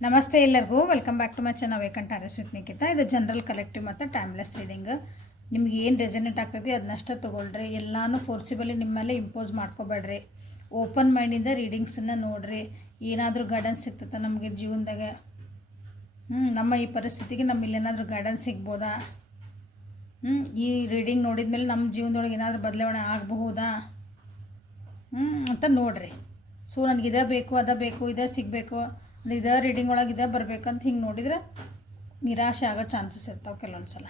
ನಮಸ್ತೆ ಎಲ್ಲರಿಗೂ welcome back to my channel ವೇಕಂಠ ಅರಸ್ ವಿತ್ ನಿಖಿತಾ. ಇದು ಜನರಲ್ ಕಲೆಕ್ಟಿವ್ ಮತ್ತು ಟೈಮ್ಲೆಸ್ ರೀಡಿಂಗ್. ನಿಮ್ಗೆ ಏನು ರೆಸನೇಟ್ ಆಗ್ತದೆ ಅದನ್ನಷ್ಟೇ ತೊಗೊಳ್ರಿ. ಎಲ್ಲನೂ ಫೋರ್ಸಿಬಲಿ ನಿಮ್ಮ ಮೇಲೆ ಇಂಪೋಸ್ ಮಾಡ್ಕೋಬೇಡ್ರಿ. ಓಪನ್ ಮೈಂಡಿಂದ ರೀಡಿಂಗ್ಸನ್ನು ನೋಡಿರಿ. ಏನಾದರೂ ಗೈಡೆನ್ಸ್ ಸಿಗ್ತದೆ ನಮಗೆ ಜೀವನದಾಗ. ನಮ್ಮ ಈ ಪರಿಸ್ಥಿತಿಗೆ ನಮ್ಮ ಇಲ್ಲೇನಾದರೂ ಗೈಡೆನ್ಸ್ ಸಿಗ್ಬೋದಾ? ಈ ರೀಡಿಂಗ್ ನೋಡಿದ ಮೇಲೆ ನಮ್ಮ ಜೀವನದೊಳಗೆ ಏನಾದರೂ ಬದಲಾವಣೆ ಆಗಬಹುದಾ ಅಂತ ನೋಡಿರಿ. ಸೊ ನನಗೆ ಇದೇ ಬೇಕು, ಅದೇ ಬೇಕು, ಇದೇ ಸಿಗಬೇಕು, ಇದೇ ರೀಡಿಂಗ್ ಒಳಗೆ ಇದೇ ಬರಬೇಕಂತ ಹಿಂಗೆ ನೋಡಿದ್ರೆ ನಿರಾಶೆ ಆಗೋ ಚಾನ್ಸಸ್ ಇರ್ತಾವೆ ಕೆಲವೊಂದು ಸಲ.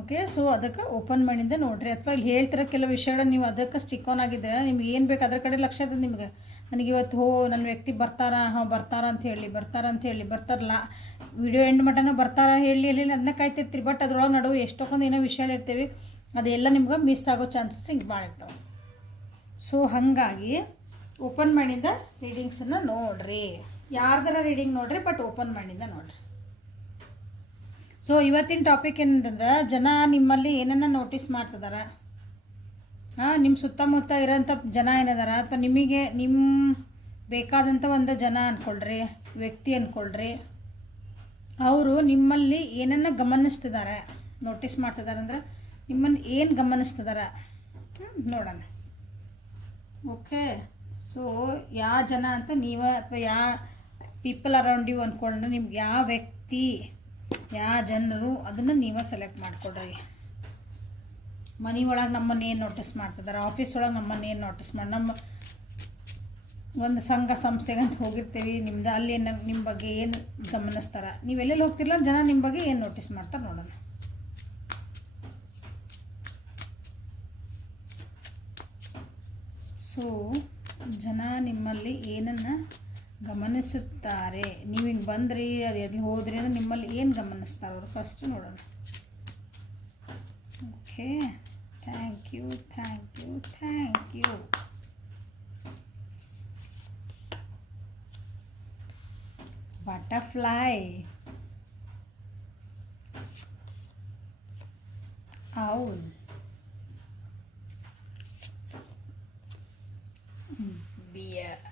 ಓಕೆ, ಸೊ ಅದಕ್ಕೆ ಓಪನ್ ಮೈಂಡಿಂದ ನೋಡಿರಿ. ಅಥವಾ ಇಲ್ಲಿ ಹೇಳ್ತಿರೋ ಕೆಲವು ವಿಷಯಗಳು ನೀವು ಅದಕ್ಕೆ ಸ್ಟಿಕ್ ಆನ್ ಆಗಿದ್ದರೆ ನಿಮ್ಗೆ ಏನು ಬೇಕು ಅದ್ರ ಕಡೆ ಲಕ್ಷ್ಯ ಇದೆ ನಿಮ್ಗೆ. ನನಗೆ ಇವತ್ತು ನನ್ನ ವ್ಯಕ್ತಿ ಬರ್ತಾರಾ, ಬರ್ತಾರ ಅಂತ ಹೇಳಿ ಬರ್ತಾರಲ್ಲ, ವಿಡಿಯೋ ಎಂಡ್ ಮಟನೂ ಬರ್ತಾರ ಹೇಳಿ ಅದನ್ನ ಕಾಯ್ತಿರ್ತೀರಿ. ಬಟ್ ಅದ್ರೊಳಗೆ ನಡುವೆ ಎಷ್ಟೊಂದು ಏನೋ ವಿಷಯ ಇರ್ತೀವಿ, ಅದೆಲ್ಲ ನಿಮ್ಗೆ ಮಿಸ್ ಆಗೋ ಚಾನ್ಸಸ್ ಹಿಂಗೆ ಭಾಳ ಇರ್ತಾವೆ. ಸೊ ಹಾಗಾಗಿ ಓಪನ್ ಮೈಂಡಿಂದ ರೀಡಿಂಗ್ಸನ್ನು ನೋಡಿರಿ. ಯಾರ್ದಾರ ರೀಡಿಂಗ್ ನೋಡಿರಿ, ಬಟ್ ಓಪನ್ ಮೈಂಡಿಂದ ನೋಡಿರಿ. ಸೊ ಇವತ್ತಿನ ಟಾಪಿಕ್ ಏನಂತಂದ್ರೆ, ಜನ ನಿಮ್ಮಲ್ಲಿ ಏನನ್ನ ನೋಟಿಸ್ ಮಾಡ್ತಿದಾರ, ನಿಮ್ಮ ಸುತ್ತಮುತ್ತ ಇರೋಂಥ ಜನ ಏನಿದಾರ, ಅಥವಾ ನಿಮಗೆ ನಿಮ್ಮ ಬೇಕಾದಂಥ ಒಂದು ಜನ ಅಂದ್ಕೊಳ್ರಿ, ವ್ಯಕ್ತಿ ಅಂದ್ಕೊಳ್ರಿ, ಅವರು ನಿಮ್ಮಲ್ಲಿ ಏನನ್ನ ಗಮನಿಸ್ತಿದ್ದಾರೆ, ನೋಟಿಸ್ ಮಾಡ್ತಿದ್ದಾರೆ ಅಂದ್ರೆ ನಿಮ್ಮನ್ನು ಏನು ಗಮನಿಸ್ತಿದ್ದಾರೆ ನೋಡೋಣ. ಓಕೆ, ಸೊ ಯಾವ ಜನ ಅಂತ ನೀವು ಅಥವಾ ಯಾವ ಪೀಪಲ್ ಅರೌಂಡ್ ಯು ಅಂದ್ಕೊಂಡ್ರೆ ನಿಮ್ಗೆ ಯಾವ ವ್ಯಕ್ತಿ, ಯಾವ ಜನರು ಅದನ್ನು ನೀವೇ ಸೆಲೆಕ್ಟ್ ಮಾಡ್ಕೊಡ್ರಿ. ಮನೆ ಒಳಗೆ ನಮ್ಮನ್ನು ಏನು ನೋಟಿಸ್ ಮಾಡ್ತಿದ್ದಾರೆ, ಆಫೀಸ್ ಒಳಗೆ ನಮ್ಮನ್ನು ಏನು ನೋಟಿಸ್ ಮಾಡಿ, ನಮ್ಮ ಒಂದು ಸಂಘ ಸಂಸ್ಥೆಗೆ ಅಂತ ಹೋಗಿರ್ತೀವಿ, ನಿಮ್ದು ಅಲ್ಲಿ ಏನು ನಿಮ್ಮ ಬಗ್ಗೆ ಏನು ಗಮನಿಸ್ತಾರೆ, ನೀವೆಲ್ಲೆಲ್ಲಿ ಹೋಗ್ತಿರಲ್ಲ ಜನ ನಿಮ್ಮ ಬಗ್ಗೆ ಏನು ನೋಟಿಸ್ ಮಾಡ್ತಾರೆ ನೋಡೋಣ. ಸೊ ಜನ ನಿಮ್ಮಲ್ಲಿ ಏನನ್ನು ಗಮನಿಸುತ್ತಾರೆ, ನೀವು ಹಿಂಗೆ ಬಂದ್ರಿ ಎಲ್ಲಿ ಹೋದ್ರಿ ಅಂದರೆ ನಿಮ್ಮಲ್ಲಿ ಏನು ಗಮನಿಸ್ತಾರೆ ಅವರು ಫಸ್ಟ್ ನೋಡೋಣ. Okay, thank you. Butterfly, owl, bear,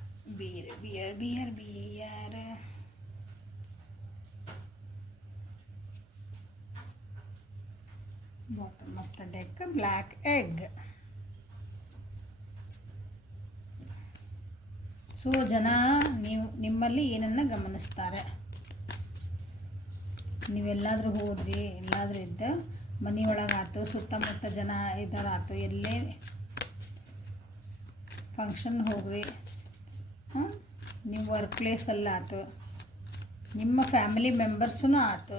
bottom of the deck black egg. So ಜನ ನಿಮ್ಮಲ್ಲಿ ಏನನ್ನ ಗಮನಿಸ್ತಾರೆ, ನೀವೆಲ್ಲಾದರೂ ಹೋದ್ರಿ, ಎಲ್ಲಾದರೂ ಇದ್ದ ಮನೆಯೊಳಗಾಯ್ತು, ಸುತ್ತಮುತ್ತ ಜನ ಇದ್ದಾರಾಯ್ತು, ಎಲ್ಲೇ ಫಂಕ್ಷನ್ ಹೋಗ್ರಿ, ನಿಮ್ಮ ವರ್ಕ್ ಪ್ಲೇಸಲ್ಲಿ ಆಯ್ತು, ನಿಮ್ಮ ಫ್ಯಾಮಿಲಿ ಮೆಂಬರ್ಸೂ ಆಯ್ತು,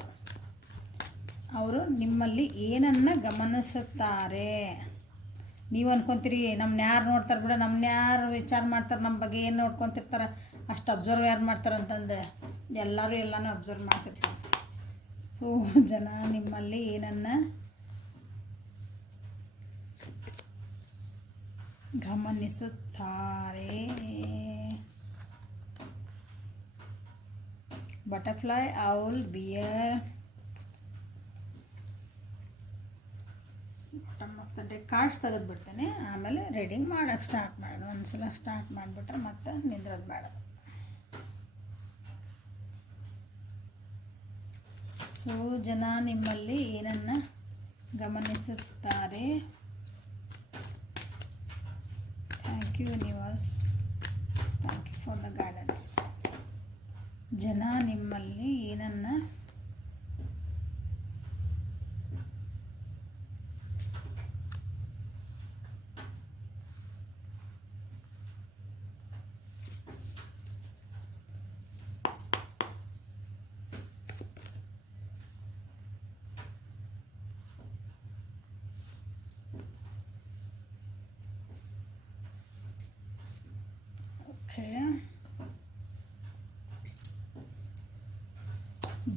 ಅವರು ನಿಮ್ಮಲ್ಲಿ ಏನನ್ನು ಗಮನಿಸುತ್ತಾರೆ. ನೀವು ಅನ್ಕೊತೀರಿ ನಮ್ಮನ್ನ ಯಾರು ನೋಡ್ತಾರೆ ಬಿಡ, ನಮ್ಮನ್ನ ಯಾರು ವಿಚಾರ ಮಾಡ್ತಾರೆ, ನಮ್ಮ ಬಗ್ಗೆ ಏನು ನೋಡ್ಕೊತಿರ್ತಾರೆ, ಅಷ್ಟು ಅಬ್ಸರ್ವ್ ಯಾರು ಮಾಡ್ತಾರೆ ಅಂತಂದು ಎಲ್ಲರೂ ಎಲ್ಲನೂ ಅಬ್ಸರ್ವ್ ಮಾಡ್ತಿರ್ತಾರೆ. ಸೊ ಜನ ನಿಮ್ಮಲ್ಲಿ ಏನನ್ನು ಗಮನಿಸುತ್ತಾರೆ. Butterfly, owl, bear, bottom of the deck. Cards ತೆಗೆದುಬಿಡ್ತೇನೆ, ಆಮೇಲೆ ರೀಡಿಂಗ್ ಮಾಡೋಕ್ಕೆ ಸ್ಟಾರ್ಟ್ ಮಾಡೋಣ. ಒಂದ್ಸಲ ಸ್ಟಾರ್ಟ್ ಮಾಡಿಬಿಟ್ರೆ ಮತ್ತೆ ನಿಂದ್ರದು ಬೇಡ. ಸೊ ಜನ ನಿಮ್ಮಲ್ಲಿ ಏನನ್ನು ಗಮನಿಸುತ್ತಾರೆ. Thank you universe, thank you for the guidance. ಜನ ನಿಮ್ಮಲ್ಲಿ ಏನನ್ನು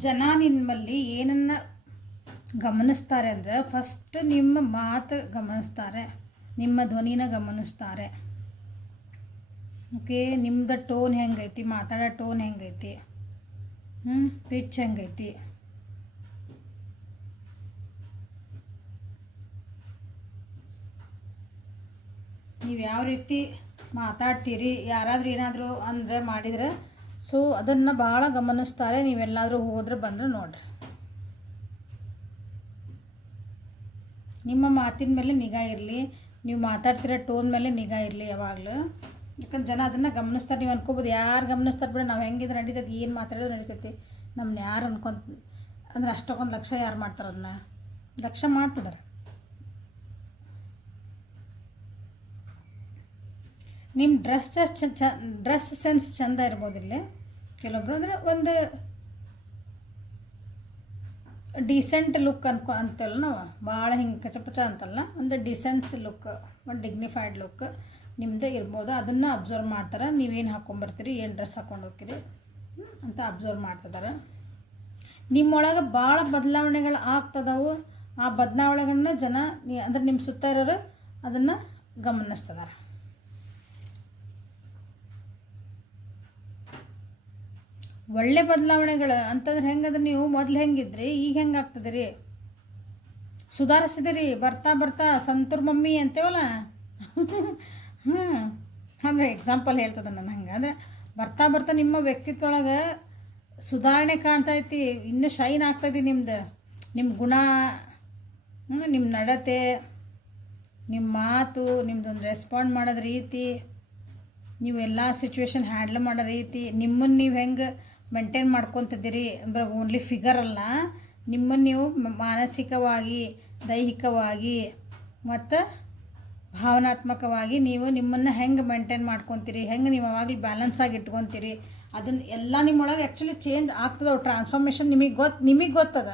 ಜನ ನಿಮ್ಮಲ್ಲಿ ಏನನ್ನು ಗಮನಿಸ್ತಾರೆ ಅಂದರೆ, ಫಸ್ಟ್ ನಿಮ್ಮ ಮಾತು ಗಮನಿಸ್ತಾರೆ, ನಿಮ್ಮ ಧ್ವನಿನ ಗಮನಿಸ್ತಾರೆ. ಓಕೆ, ನಿಮ್ಮದು ಟೋನ್ ಹೆಂಗೈತಿ, ಮಾತಾಡೋ ಟೋನ್ ಹೆಂಗೈತಿ, ಪಿಚ್ ಹೆಂಗೈತಿ, ನೀವು ಯಾವ ರೀತಿ ಮಾತಾಡ್ತೀರಿ, ಯಾರಾದರೂ ಏನಾದರೂ ಅಂದರೆ ಮಾಡಿದರೆ ಸೊ ಅದನ್ನು ಭಾಳ ಗಮನಿಸ್ತಾರೆ. ನೀವೆಲ್ಲಾದರೂ ಹೋದ್ರೆ ಬಂದರೆ ನೋಡಿರಿ. ನಿಮ್ಮ ಮಾತಿನ ಮೇಲೆ ನಿಗಾ ಇರಲಿ, ನೀವು ಮಾತಾಡ್ತಿರೋ ಟೋನ್ ಮೇಲೆ ನಿಗಾ ಇರಲಿ ಯಾವಾಗಲೂ. ಯಾಕಂದ್ರೆ ಜನ ಅದನ್ನು ಗಮನಿಸ್ತಾರೆ. ನೀವು ಅನ್ಕೋಬೋದು ಯಾರು ಗಮನಿಸ್ತಾರೆ ಬಿಡ, ನಾವು ಹೆಂಗಿದ್ರೆ ನಡೀತೈತಿ, ಏನು ಮಾತಾಡೋದು ನಡೀತೈತಿ, ನಮ್ಮನ್ನ ಯಾರು ಅಂದ್ರೆ ಅಷ್ಟಕ್ಕೊಂದು ಲಕ್ಷ ಯಾರು ಮಾಡ್ತಾರೆ, ಅದನ್ನ ಲಕ್ಷ ಮಾಡ್ತಿದ್ದಾರೆ. ನಿಮ್ಮ ಡ್ರೆಸ್ ಸೆನ್ಸ್ ಚೆಂದ ಇರ್ಬೋದಿಲ್ಲ. ಕೆಲವೊಬ್ರು ಅಂದರೆ ಒಂದು ಡಿಸೆಂಟ್ ಲುಕ್ ಅಂತಲ್ಲ, ನಾವು ಭಾಳ ಹಿಂಗೆ ಕಚಪಚ ಅಂತಲ್ಲ, ಒಂದು ಡಿಸೆಂಟ್ಸ್ ಲುಕ್, ಒಂದು ಡಿಗ್ನಿಫೈಡ್ ಲುಕ್ ನಿಮ್ಮದೇ ಇರ್ಬೋದು. ಅದನ್ನು ಅಬ್ಸರ್ವ್ ಮಾಡ್ತಾರೆ. ನೀವೇನು ಹಾಕ್ಕೊಂಬರ್ತೀರಿ, ಏನು ಡ್ರೆಸ್ ಹಾಕ್ಕೊಂಡು ಹೋಗ್ತೀರಿ ಅಂತ ಅಬ್ಸರ್ವ್ ಮಾಡ್ತಿದ್ದಾರೆ. ನಿಮ್ಮೊಳಗೆ ಭಾಳ ಬದಲಾವಣೆಗಳು ಆಗ್ತದವು. ಆ ಬದಲಾವಣೆಗಳನ್ನ ಜನ ಅಂದರೆ ನಿಮ್ಮ ಸುತ್ತ ಇರೋರು ಅದನ್ನು ಗಮನಿಸ್ತಿದ್ದಾರೆ. ಒಳ್ಳೆ ಬದಲಾವಣೆಗಳು ಅಂತಂದ್ರೆ ಹೆಂಗಂದ್ರೆ ನೀವು ಮೊದಲು ಹೆಂಗಿದ್ರಿ, ಈಗ ಹೆಂಗೆ ಆಗ್ತದೆ ಸುಧಾರಿಸಿದಿರಿ. ಬರ್ತಾ ಬರ್ತಾ ಸಂತೂರ್ ಮಮ್ಮಿ ಅಂತೇವಲ್ಲ ಅಂದರೆ ಎಕ್ಸಾಂಪಲ್ ಹೇಳ್ತದೆ ನಾನು. ಹಂಗೆ ಅಂದರೆ ಬರ್ತಾ ಬರ್ತಾ ನಿಮ್ಮ ವ್ಯಕ್ತಿತ್ವೊಳಗೆ ಸುಧಾರಣೆ ಕಾಣ್ತೈತಿ, ಇನ್ನೂ ಶೈನ್ ಆಗ್ತೈತಿ ನಿಮ್ಮದು. ನಿಮ್ಮ ಗುಣ, ನಿಮ್ಮ ನಡತೆ, ನಿಮ್ಮ ಮಾತು, ನಿಮ್ಮದೊಂದು ರೆಸ್ಪಾಂಡ್ ಮಾಡೋದು ರೀತಿ, ನೀವು ಎಲ್ಲ ಸಿಚುವೇಶನ್ ಹ್ಯಾಂಡಲ್ ಮಾಡೋ ರೀತಿ, ನಿಮ್ಮನ್ನು ನೀವು ಹೆಂಗೆ ಮೇಂಟೈನ್ ಮಾಡ್ಕೊತಿದ್ದೀರಿ ಅಂದರೆ ಓನ್ಲಿ ಫಿಗರ್ ಅಲ್ಲ, ನಿಮ್ಮನ್ನು ನೀವು ಮಾನಸಿಕವಾಗಿ, ದೈಹಿಕವಾಗಿ ಮತ್ತು ಭಾವನಾತ್ಮಕವಾಗಿ ನೀವು ನಿಮ್ಮನ್ನು ಹೆಂಗೆ ಮೇಂಟೈನ್ ಮಾಡ್ಕೊತೀರಿ, ಹೆಂಗೆ ನೀವು ಅವಾಗಲೂ ಬ್ಯಾಲೆನ್ಸಾಗಿ ಇಟ್ಕೊತೀರಿ, ಅದನ್ನು ಎಲ್ಲ ನಿಮ್ಮೊಳಗೆ ಆ್ಯಕ್ಚುಲಿ ಚೇಂಜ್ ಆಗ್ತದವು. ಟ್ರಾನ್ಸ್ಫಾರ್ಮೇಷನ್ ನಿಮಗೆ ಗೊತ್ತದ.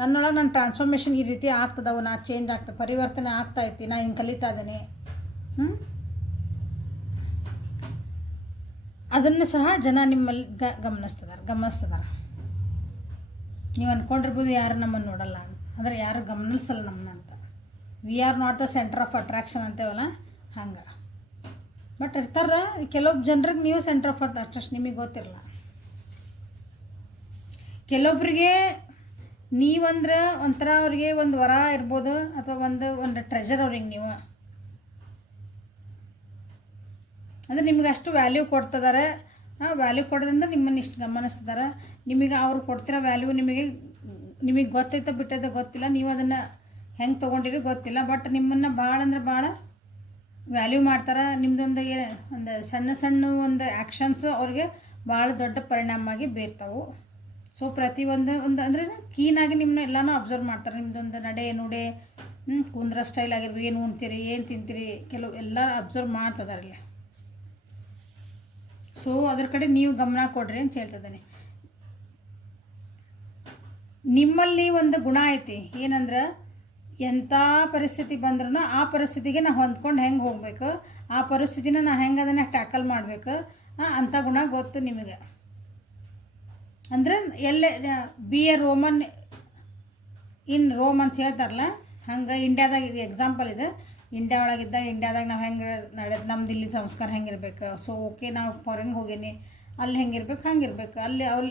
ನನ್ನೊಳಗೆ ನನ್ನ ಟ್ರಾನ್ಸ್ಫಾರ್ಮೇಷನ್ ಈ ರೀತಿ ಆಗ್ತದವು, ನಾ ಚೇಂಜ್ ಆಗ್ತದೆ, ಪರಿವರ್ತನೆ ಆಗ್ತಾಯಿತ್ತು, ನಾ ಹಿಂಗೆ ಕಲಿತಾ ಇದ್ದೀನಿ. ಅದನ್ನು ಸಹ ಜನ ನಿಮ್ಮಲ್ಲಿ ಗಮನಿಸ್ತಿದ್ದಾರೆ. ನೀವು ಅಂದ್ಕೊಂಡಿರ್ಬೋದು ಯಾರು ನಮ್ಮನ್ನು ನೋಡಲ್ಲ ಅಂದರೆ ಯಾರು ಗಮನಿಸಲ್ಲ ನಮ್ಮನ್ನ ಅಂತ. We are not the centre of attraction ಅಂತೇವಲ್ಲ ಹಂಗೆ. ಬಟ್ ಇರ್ತಾರೆ ಕೆಲವೊಬ್ಬ ಜನರಿಗೆ ನೀವು ಸೆಂಟರ್ ಆಫ್ ಅಟ್ರಾಕ್ಷನ್ ನಿಮಗೆ ಗೊತ್ತಿರಲ್ಲ. ಕೆಲವೊಬ್ಬರಿಗೆ ನೀವಂದ್ರೆ ಒಂಥರ ಅವ್ರಿಗೆ ಒಂದು ವರ ಇರ್ಬೋದು, ಅಥವಾ ಒಂದು ಟ್ರೆಜರ್ ಅವ್ರಿಗೆ ನೀವು ಅಂದರೆ ನಿಮ್ಗೆ ಅಷ್ಟು ವ್ಯಾಲ್ಯೂ ಕೊಡ್ತಿದ್ದಾರೆ. ವ್ಯಾಲ್ಯೂ ಕೊಡೋದ್ರಿಂದ ನಿಮ್ಮನ್ನು ಇಷ್ಟು ಗಮನಿಸ್ತಿದ್ದಾರೆ. ನಿಮಗೆ ಅವ್ರು ಕೊಡ್ತಿರೋ ವ್ಯಾಲ್ಯೂ ನಿಮಗೆ ಗೊತ್ತೈತೆ ಬಿಟ್ಟೈತೆ ಗೊತ್ತಿಲ್ಲ, ನೀವು ಅದನ್ನು ಹೆಂಗೆ ತೊಗೊಂಡಿರಿ ಗೊತ್ತಿಲ್ಲ. ಬಟ್ ನಿಮ್ಮನ್ನು ಭಾಳ ಅಂದ್ರೆ ಭಾಳ ವ್ಯಾಲ್ಯೂ ಮಾಡ್ತಾರೆ. ನಿಮ್ಮದೊಂದು ಒಂದು ಸಣ್ಣ ಒಂದು ಆ್ಯಕ್ಷನ್ಸು ಅವ್ರಿಗೆ ಭಾಳ ದೊಡ್ಡ ಪರಿಣಾಮವಾಗಿ ಬೀರ್ತಾವೆ. ಸೊ ಪ್ರತಿಯೊಂದು ಅಂದರೆ ಕ್ಲೀನಾಗಿ ನಿಮ್ಮನ್ನ ಎಲ್ಲನೂ ಅಬ್ಸರ್ವ್ ಮಾಡ್ತಾರೆ. ನಿಮ್ಮದೊಂದು ನಡೆ ನುಡೆ, ಕುಂದ್ರ ಸ್ಟೈಲ್ ಆಗಿರ್ಬೋದು, ಏನು ಉಣ್ತೀರಿ, ಏನು ತಿಂತೀರಿ, ಕೆಲವು ಎಲ್ಲ ಅಬ್ಸರ್ವ್ ಮಾಡ್ತಿದ್ದಾರೆ ಇಲ್ಲಿ. ಸೊ ಅದ್ರ ಕಡೆ ನೀವು ಗಮನ ಕೊಡ್ರಿ ಅಂತ ಹೇಳ್ತಿದ್ದೀನಿ. ನಿಮ್ಮಲ್ಲಿ ಒಂದು ಗುಣ ಐತಿ, ಏನಂದ್ರೆ ಎಂಥ ಪರಿಸ್ಥಿತಿ ಬಂದ್ರೂ ಆ ಪರಿಸ್ಥಿತಿಗೆ ನಾವು ಹೊಂದ್ಕೊಂಡು ಹೆಂಗೆ ಹೋಗ್ಬೇಕು, ಆ ಪರಿಸ್ಥಿತಿನ ನಾವು ಹೆಂಗೆ ಅದನ್ನು ಟ್ಯಾಕಲ್ ಮಾಡಬೇಕು ಅಂಥ ಗುಣ ಗೊತ್ತು ನಿಮಗೆ. ಅಂದರೆ ಎಲ್ಲೇ be a Roman in Rome ಅಂತ ಹೇಳ್ತಾರಲ್ಲ, ಹಂಗೆ ಇಂಡಿಯಾದಾಗ ಇದು ಎಕ್ಸಾಂಪಲ್ ಇದೆ. ಇಂಡಿಯಾ ಒಳಗಿದ್ದಾಗ ಇಂಡಿಯಾದಾಗ ನಾವು ಹೆಂಗೆ ನಮ್ದು ಇಲ್ಲಿ ಸಂಸ್ಕಾರ ಹೆಂಗಿರ್ಬೇಕು. ಸೊ ಓಕೆ, ನಾವು ಫಾರಿನ್ಗೆ ಹೋಗೀನಿ, ಅಲ್ಲಿ ಹೆಂಗಿರ್ಬೇಕು ಹಂಗಿರ್ಬೇಕು,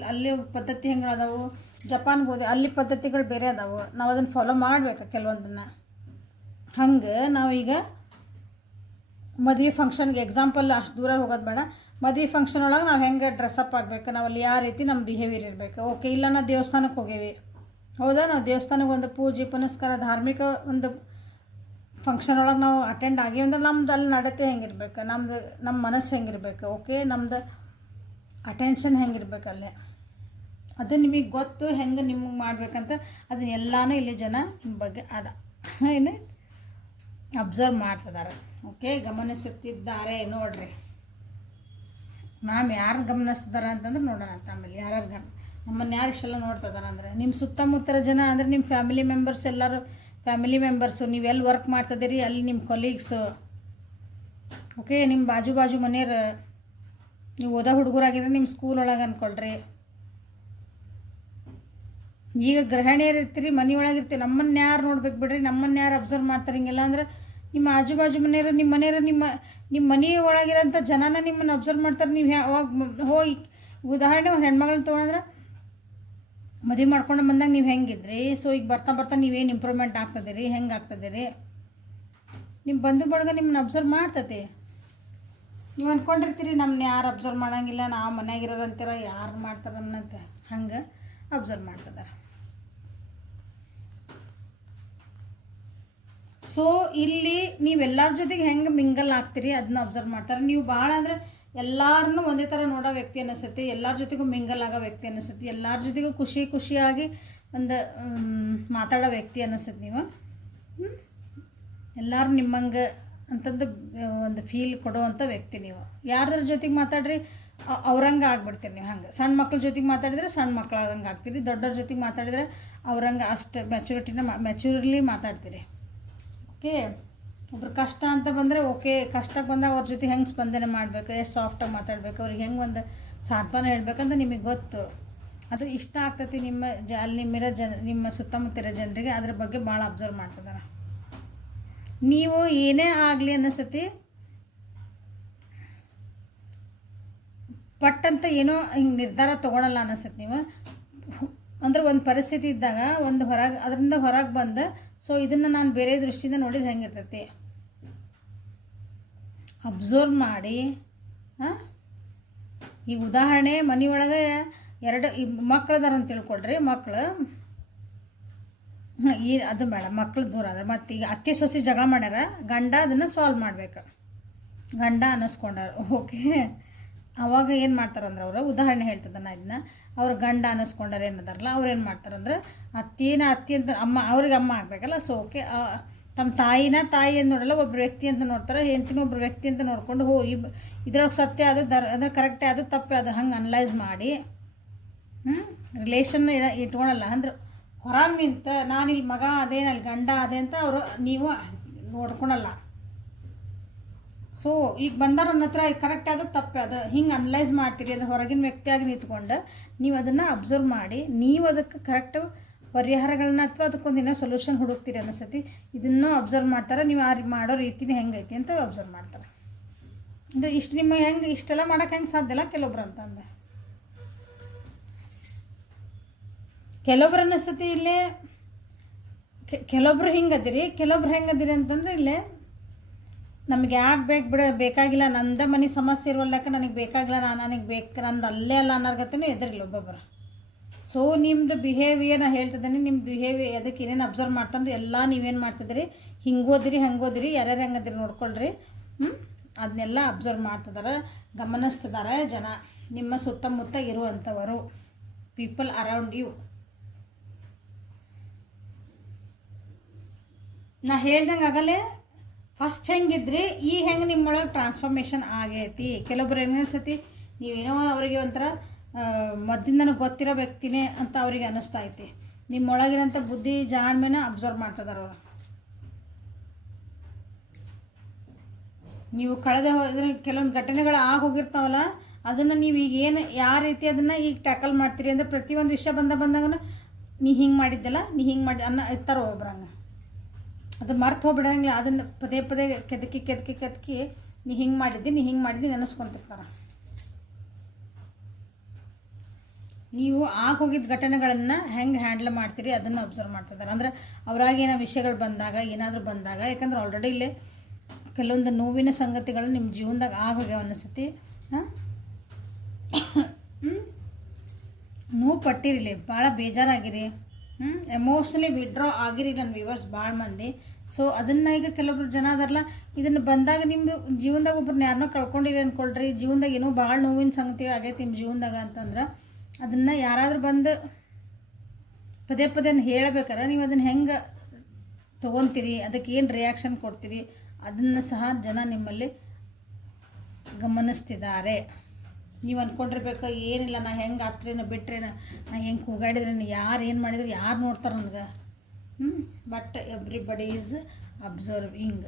ಅಲ್ಲಿ ಪದ್ಧತಿ ಹೆಂಗೆ ಅದಾವು. ಜಪಾನ್ಗೆ ಹೋದೆ, ಅಲ್ಲಿ ಪದ್ಧತಿಗಳು ಬೇರೆ ಅದಾವು, ನಾವು ಅದನ್ನು ಫಾಲೋ ಮಾಡಬೇಕು ಕೆಲವೊಂದನ್ನು. ಹಂಗೆ ನಾವೀಗ ಮದುವೆ ಫಂಕ್ಷನ್ಗೆ ಎಕ್ಸಾಂಪಲ್ ಅಷ್ಟು ದೂರ ಹೋಗೋದು ಬೇಡ. ಮದುವೆ ಫಂಕ್ಷನ್ ಒಳಗೆ ನಾವು ಹೆಂಗೆ ಡ್ರೆಸ್ಅಪ್ ಆಗಬೇಕು, ನಾವಲ್ಲಿ ಯಾವ ರೀತಿ ನಮ್ಮ ಬಿಹೇವಿಯರ್ ಇರಬೇಕು. ಓಕೆ, ಇಲ್ಲ ನಾವು ದೇವಸ್ಥಾನಕ್ಕೆ ಹೋಗೇವಿ, ಹೌದಾ, ನಾವು ದೇವಸ್ಥಾನಕ್ಕೆ ಒಂದು ಪೂಜೆ ಪುನಸ್ಕಾರ ಧಾರ್ಮಿಕ ಒಂದು ಫಂಕ್ಷನ್ ಒಳಗೆ ನಾವು ಅಟೆಂಡ್ ಆಗೀವಿ ಅಂದ್ರೆ ನಮ್ದು ಅಲ್ಲಿ ನಡತೆ ಹೆಂಗಿರ್ಬೇಕು, ನಮ್ಮ ಮನಸ್ಸು ಹೆಂಗಿರ್ಬೇಕು, ಓಕೆ, ನಮ್ದು ಅಟೆನ್ಷನ್ ಹೆಂಗಿರ್ಬೇಕು ಅಲ್ಲೇ, ಅದು ನಿಮಗೆ ಗೊತ್ತು ಹೆಂಗೆ ನಿಮಗೆ ಮಾಡ್ಬೇಕಂತ. ಅದನ್ನೆಲ್ಲನೂ ಇಲ್ಲಿ ಜನ ನಿಮ್ಮ ಬಗ್ಗೆ ಏನು ಅಬ್ಸರ್ವ್ ಮಾಡ್ತಿದ್ದಾರೆ. ಓಕೆ, ಗಮನಿಸುತ್ತಿದ್ದಾರೆ ನೋಡ್ರಿ. ಯಾರು ಗಮನಿಸ್ತಿದ್ದಾರೆ ಅಂತಂದ್ರೆ ನೋಡೋಣ ಅಂತ. ಆಮೇಲೆ ಯಾರ್ಯಾರು ನಮ್ಮನ್ನು ಯಾರು ಇಷ್ಟೆಲ್ಲ ನೋಡ್ತಿದ್ದಾರೆ ಅಂದರೆ ನಿಮ್ಮ ಸುತ್ತಮುತ್ತರ ಜನ, ಅಂದರೆ ನಿಮ್ಮ ಫ್ಯಾಮಿಲಿ ಮೆಂಬರ್ಸ್, ಎಲ್ಲರೂ ಫ್ಯಾಮಿಲಿ ಮೆಂಬರ್ಸು, ನೀವೆಲ್ಲಿ ವರ್ಕ್ ಮಾಡ್ತಿದ್ದೀರಿ ಅಲ್ಲಿ ನಿಮ್ಮ ಕೊಲೀಗ್ಸು, ಓಕೆ, ನಿಮ್ಮ ಬಾಜು ಮನೆಯವರು, ನೀವು ಓದೋ ಹುಡುಗರಾಗಿದ್ರೆ ನಿಮ್ಮ ಸ್ಕೂಲ್ ಒಳಗೆ ಅಂದ್ಕೊಳ್ರಿ. ಈಗ ಗೃಹಿಣಿಯರು ಇರ್ತೀರಿ, ಮನೆ ಒಳಗಿರ್ತೀರಿ, ನಮ್ಮನ್ನು ಯಾರು ನೋಡ್ಬೇಕು ಬಿಡ್ರಿ, ನಮ್ಮನ್ನು ಯಾರು ಅಬ್ಸರ್ವ್ ಮಾಡ್ತಾರೆ. ಹಿಂಗೆಲ್ಲ ಅಂದ್ರೆ ನಿಮ್ಮ ಆಜು ಮನೆಯವರು, ನಿಮ್ಮ ಮನೆ ಒಳಗಿರೋಂಥ ಜನನ ನಿಮ್ಮನ್ನು ಅಬ್ಸರ್ವ್ ಮಾಡ್ತಾರೆ. ನೀವು ಅವಾಗ ಹೋಗಿ ಉದಾಹರಣೆ ಒಂದು ಹೆಣ್ಮಗಳನ್ನ ತೊಗೊಂಡ್ರೆ ಮದುವೆ ಮಾಡ್ಕೊಂಡು ಬಂದಾಗ ನೀವು ಹೆಂಗಿದ್ರಿ, ಸೊ ಈಗ ಬರ್ತಾ ನೀವೇನು ಇಂಪ್ರೂವ್ಮೆಂಟ್ ಆಗ್ತದಿರಿ, ಹೆಂಗೆ ಆಗ್ತದಿರಿ, ನಿಮ್ಮ ಬಂಧು ಬಳಗ ನಿಮ್ಮನ್ನ ಅಬ್ಸರ್ವ್ ಮಾಡ್ತದೆ. ನೀವು ಅಂದ್ಕೊಂಡಿರ್ತೀರಿ ನಮ್ಮನ್ನ ಯಾರು ಅಬ್ಸರ್ವ್ ಮಾಡೋಂಗಿಲ್ಲ, ನಾವು ಮನ್ಯಾಗಿರೋರು ಅಂತೀರ, ಯಾರು ಮಾಡ್ತಾರೆ ಅನ್ನೋದು ಹಂಗೆ ಅಬ್ಸರ್ವ್ ಮಾಡ್ತಿದ್ದಾರೆ. ಸೊ ಇಲ್ಲಿ ನೀವೆಲ್ಲರ ಜೊತೆಗೆ ಹೆಂಗೆ ಮಿಂಗಲ್ ಆಗ್ತೀರಿ ಅದನ್ನ ಅಬ್ಸರ್ವ್ ಮಾಡ್ತಾರೆ. ನೀವು ಭಾಳ ಅಂದರೆ ಎಲ್ಲರನ್ನೂ ಒಂದೇ ಥರ ನೋಡೋ ವ್ಯಕ್ತಿ ಅನ್ನಿಸುತ್ತೆ, ಎಲ್ಲರ ಜೊತೆಗೂ ಮಿಂಗಲ್ ಆಗೋ ವ್ಯಕ್ತಿ ಅನ್ನಿಸುತ್ತೆ, ಎಲ್ಲರ ಜೊತೆಗೂ ಖುಷಿಯಾಗಿ ಒಂದು ಮಾತಾಡೋ ವ್ಯಕ್ತಿ ಅನ್ನಿಸುತ್ತೆ. ನೀವು ಎಲ್ಲರೂ ನಿಮ್ಮಂಗೆ ಅಂತಂದು ಒಂದು ಫೀಲ್ ಕೊಡುವಂಥ ವ್ಯಕ್ತಿ. ನೀವು ಯಾರ ಜೊತೆಗೆ ಮಾತಾಡ್ರಿ ಅವ್ರಂಗೆ ಆಗ್ಬಿಡ್ತೀರಿ. ನೀವು ಹಂಗೆ ಸಣ್ಣ ಮಕ್ಳ ಜೊತೆಗೆ ಮಾತಾಡಿದ್ರೆ ಸಣ್ಣ ಮಕ್ಳಾದಂಗೆ ಆಗ್ತೀರಿ, ದೊಡ್ಡವ್ರ ಜೊತೆಗೆ ಮಾತಾಡಿದ್ರೆ ಅವ್ರಂಗೆ ಅಷ್ಟು ಮ್ಯಾಚುರಲಿ ಮಾತಾಡ್ತೀರಿ. ಓಕೆ, ಒಬ್ರು ಕಷ್ಟ ಅಂತ ಬಂದರೆ ಓಕೆ, ಕಷ್ಟಕ್ಕೆ ಬಂದಾಗ ಅವ್ರ ಜೊತೆ ಹೆಂಗೆ ಸ್ಪಂದನೆ ಮಾಡಬೇಕು, ಎಷ್ಟು ಸಾಫ್ಟಾಗಿ ಮಾತಾಡಬೇಕು, ಅವ್ರಿಗೆ ಹೆಂಗೆ ಒಂದು ಸಾಂತ್ವನ ಹೇಳ್ಬೇಕಂತ ನಿಮಗೆ ಗೊತ್ತು. ಅದು ಇಷ್ಟ ಆಗ್ತೈತಿ ಅಲ್ಲಿ ನಿಮ್ಮ ಸುತ್ತಮುತ್ತಿರೋ ಜನರಿಗೆ. ಅದ್ರ ಬಗ್ಗೆ ಭಾಳ ಅಬ್ಸರ್ವ್ ಮಾಡ್ತಿದ್ದಾರೆ. ನೀವು ಏನೇ ಆಗಲಿ ಅನ್ನಿಸ್ತತಿ ಪಟ್ಟಂತ ಏನೋ ಹಿಂಗೆ ನಿರ್ಧಾರ ತೊಗೊಳಲ್ಲ ಅನ್ನಿಸ್ತತಿ. ನೀವು ಅಂದ್ರೆ ಒಂದು ಪರಿಸ್ಥಿತಿ ಇದ್ದಾಗ ಅದರಿಂದ ಹೊರಗೆ ಬಂದು ಸೊ ಇದನ್ನು ನಾನು ಬೇರೆ ದೃಷ್ಟಿಯಿಂದ ನೋಡಿದ್ರೆ ಹೆಂಗಿರ್ತೈತಿ ಅಬ್ಸರ್ವ್ ಮಾಡಿ. ಈಗ ಉದಾಹರಣೆ, ಮನೆಯೊಳಗೆ ಈ ಮಕ್ಳದಾರ ಅಂತ ತಿಳ್ಕೊಳ್ರಿ. ಮಕ್ಕಳು ಅದು ಬೇಡ, ಮಕ್ಳು ದೂರ ಅದ. ಮತ್ತು ಈಗ ಅತ್ತೆ ಸೊಸೆ ಜಗಳ ಮಾಡ್ಯಾರ, ಗಂಡ ಅದನ್ನು ಸಾಲ್ವ್ ಮಾಡ್ಬೇಕು, ಗಂಡ ಅನ್ನಿಸ್ಕೊಂಡಾರ. ಓಕೆ, ಅವಾಗ ಏನು ಮಾಡ್ತಾರಂದ್ರೆ ಅವರು ಉದಾಹರಣೆ ಹೇಳ್ತದನ್ನ ಇದನ್ನ, ಅವ್ರ ಗಂಡ ಅನ್ನಿಸ್ಕೊಂಡಾರ ಏನದಾರಲ್ಲ, ಅವ್ರು ಏನು ಮಾಡ್ತಾರಂದ್ರೆ ಅತ್ತಿ ಅಂತ ಅವ್ರಿಗೆ ಅಮ್ಮ ಆಗಬೇಕಲ್ಲ. ಸೊ ಓಕೆ, ತಮ್ಮ ತಾಯಿ ಅಂತ ನೋಡಲ್ಲ, ಒಬ್ಬರು ವ್ಯಕ್ತಿ ಅಂತ ನೋಡ್ತಾರೆ, ಹೆಂಡತಿನೂ ಒಬ್ಬರು ವ್ಯಕ್ತಿ ಅಂತ ನೋಡ್ಕೊಂಡು ಇದ್ರೊಳಗೆ ಸತ್ಯ ಅದು ಅಂದ್ರೆ ಕರೆಕ್ಟೇ ಅದು ತಪ್ಪೆ ಅದು ಹಂಗೆ ಅನಲೈಸ್ ಮಾಡಿ ರಿಲೇಷನ್ ಇಟ್ಕೊಳಲ್ಲ. ಅಂದ್ರೆ ಹೊರಗೆ ನಿಂತ ನಾನಿಲ್ಲಿ ಮಗ ಅದೇನಲ್ಲಿ ಗಂಡ ಅದೇ ಅಂತ ನೀವು ನೋಡ್ಕೊಳಲ್ಲ. ಸೊ ಈಗ ಬಂದಾರ ನನ್ನ ಹತ್ರ ಕರೆಕ್ಟ್ ಅದು ತಪ್ಪೆ ಅದು ಹಿಂಗೆ ಅನಲೈಸ್ ಮಾಡ್ತೀರಿ. ಅದು ಹೊರಗಿನ ವ್ಯಕ್ತಿಯಾಗಿ ನಿಂತ್ಕೊಂಡು ನೀವು ಅದನ್ನು ಅಬ್ಸರ್ವ್ ಮಾಡಿ ನೀವು ಅದಕ್ಕೆ ಕರೆಕ್ಟ್ ಪರಿಹಾರಗಳನ್ನ ಅಥವಾ ಅದಕ್ಕೊಂದಿನ ಸೊಲ್ಯೂಷನ್ ಹುಡುಕ್ತೀರಿ ಅನ್ನಿಸ್ತತಿ. ಇದನ್ನು ಅಬ್ಸರ್ವ್ ಮಾಡ್ತಾರೆ. ನೀವು ಮಾಡೋ ರೀತಿನೇ ಹೆಂಗೈತಿ ಅಂತ ಅಬ್ಸರ್ವ್ ಮಾಡ್ತಾರೆ. ಅಂದರೆ ನಿಮಗೆ ಇಷ್ಟೆಲ್ಲ ಮಾಡೋಕೆ ಹೆಂಗೆ ಸಾಧ್ಯ ಇಲ್ಲ ಕೆಲವೊಬ್ರು ಅಂತಂದೆ. ಕೆಲವೊಬ್ರು ಅನ್ನಿಸ್ತತಿ ಇಲ್ಲೇ ಕೆಲವೊಬ್ರು ಹಿಂಗದಿರಿ, ಕೆಲವೊಬ್ರು ಹೆಂಗದಿರಿ ಅಂತಂದ್ರೆ ಇಲ್ಲೇ ನಮಗೆ ಯಾಕೆ ಬೇಕಾಗಿಲ್ಲ, ನಂದ ಮನೆ ಸಮಸ್ಯೆ ಇರುವಲ್ಲಕ್ಕ ನನಗೆ ಬೇಕಾಗಿಲ್ಲ, ನನಗೆ ನಂದು ಅಲ್ಲೇ ಅಲ್ಲ ಅನ್ನೋರ್ಗತ್ತೇನೆ ಎದುರಿಲ್ಲ ಒಬ್ಬೊಬ್ಬರು. ಸೊ ನಿಮ್ಮದು ಬಿಹೇವಿಯರ್ ನಾನು ಹೇಳ್ತಿದ್ದೇನೆ, ನಿಮ್ಮ ಬಿಹೇವಿಯರ್ ಅದಕ್ಕೆ ಏನೇನು ಅಬ್ಸರ್ವ್ ಮಾಡ್ತಂದ್ರೆ ಎಲ್ಲ ನೀವೇನು ಮಾಡ್ತಿದ್ದೀರಿ, ಹಿಂಗೋದಿರಿ ಹಂಗೋದಿರಿ, ಯಾರ್ಯಾರು ಹೆಂಗದಿರಿ ನೋಡ್ಕೊಳ್ರಿ. ಅದನ್ನೆಲ್ಲ ಅಬ್ಸರ್ವ್ ಮಾಡ್ತಿದ್ದಾರೆ, ಗಮನಿಸ್ತಿದ್ದಾರೆ ಜನ, ನಿಮ್ಮ ಸುತ್ತಮುತ್ತ ಇರುವಂಥವರು, ಪೀಪಲ್ ಅರೌಂಡ್ ಯು. ನಾ ಹೇಳ್ದಂಗೆ ಆಗಲೇ ಫಸ್ಟ್ ಹೆಂಗಿದ್ರಿ ಈಗ ಹೆಂಗೆ ನಿಮ್ಮೊಳಗೆ ಟ್ರಾನ್ಸ್ಫಾರ್ಮೇಷನ್ ಆಗೈತಿ. ಕೆಲವೊಬ್ರು ಏನಿಸ್ತೈತಿ ನೀವೇನೋ ಅವರಿಗೆ ಒಂಥರ ಮೊದಲಿಂದ ನನಗೆ ಗೊತ್ತಿರೋ ವ್ಯಕ್ತಿನೇ ಅಂತ ಅವ್ರಿಗೆ ಅನ್ನಿಸ್ತಾ ಐತಿ. ನಿಮ್ಮೊಳಗಿರೋಂಥ ಬುದ್ಧಿ ಜಾಣ್ಮೆನ ಅಬ್ಸರ್ವ್ ಮಾಡ್ತಿದಾರೆ ಅವರು. ನೀವು ಕಳೆದ ಹೋದ್ರೆ ಕೆಲವೊಂದು ಘಟನೆಗಳು ಹೋಗಿರ್ತಾವಲ್ಲ, ಅದನ್ನು ನೀವು ಈಗ ಏನು ಯಾವ ರೀತಿ ಅದನ್ನು ಈಗ ಟ್ಯಾಕಲ್ ಮಾಡ್ತೀರಿ ಅಂದರೆ ಪ್ರತಿಯೊಂದು ವಿಷಯ ಬಂದಾಗ ನೀ ಹಿಂಗೆ ಮಾಡಿದ್ದೆಲ್ಲ, ನೀ ಹಿಂಗೆ ಮಾಡಿ ಇರ್ತಾರೋ ಒಬ್ರಂಗೆ. ಅದು ಮರ್ತು ಹೋಗ್ಬಿಡಂಗಿಲ್ಲ, ಅದನ್ನು ಪದೇ ಕೆದಕಿ ನೀ ಹಿಂಗೆ ಮಾಡಿದ್ದಿ ನೆನೆಸ್ಕೊತಿರ್ತಾರೆ. ನೀವು ಹೋಗಿದ್ದ ಘಟನೆಗಳನ್ನು ಹೆಂಗೆ ಹ್ಯಾಂಡಲ್ ಮಾಡ್ತೀರಿ ಅದನ್ನು ಅಬ್ಸರ್ವ್ ಮಾಡ್ತಿದ್ದಾರೆ. ಅಂದರೆ ಅವ್ರಾಗೇನೋ ವಿಷಯಗಳು ಬಂದಾಗ ಏನಾದರೂ ಬಂದಾಗ, ಯಾಕಂದ್ರೆ ಆಲ್ರೆಡಿ ಇಲ್ಲೇ ಕೆಲವೊಂದು ನೋವಿನ ಸಂಗತಿಗಳು ನಿಮ್ಮ ಜೀವನದಾಗ ಹೋಗ್ಯಾವ ಅನ್ನಿಸ್ತೈತಿ. ನೋವು ಪಟ್ಟಿರಿಲಿ, ಭಾಳ ಬೇಜಾರಾಗಿರಿ, ಎಮೋಷ್ನಲಿ ವಿಡ್ರಾ ಆಗಿರಿ ನನ್ನ ವ್ಯೂವರ್ಸ್ ಭಾಳ ಮಂದಿ. ಸೊ ಅದನ್ನು ಈಗ ಕೆಲವೊಬ್ರು ಜನ ಅದಾರಲ್ಲ, ಇದನ್ನು ಬಂದಾಗ ನಿಮ್ಮದು ಜೀವನದಾಗ ಒಬ್ರನ್ನ ಯಾರನ್ನೋ ಕಳ್ಕೊಂಡಿರಿ ಅಂದ್ಕೊಳ್ರಿ, ಜೀವನದಾಗ ಏನೋ ಭಾಳ ನೋವಿನ ಸಂಗತಿ ಆಗೈತಿ ನಿಮ್ಮ ಜೀವನದಾಗ ಅಂತಂದ್ರೆ ಅದನ್ನು ಯಾರಾದರೂ ಬಂದು ಪದೇ ಹೇಳಬೇಕಾರೆ ನೀವು ಅದನ್ನು ಹೆಂಗೆ ತೊಗೊತೀರಿ, ಅದಕ್ಕೆ ಏನು ರಿಯಾಕ್ಷನ್ ಕೊಡ್ತೀರಿ ಅದನ್ನು ಸಹ ಜನ ನಿಮ್ಮಲ್ಲಿ ಗಮನಿಸ್ತಿದ್ದಾರೆ. ನೀವು ಅಂದ್ಕೊಂಡಿರ್ಬೇಕು ಏನಿಲ್ಲ, ನಾ ಹೆಂಗೆ ಆತ್ರೇನ ಬಿಟ್ರೇನ, ನಾ ಹೆಂಗೆ ಕೂಗಾಡಿದ್ರೇನು, ಯಾರು ಏನು ಮಾಡಿದ್ರು ಯಾರು ನೋಡ್ತಾರೆ ನನಗೆ. But everybody is observing.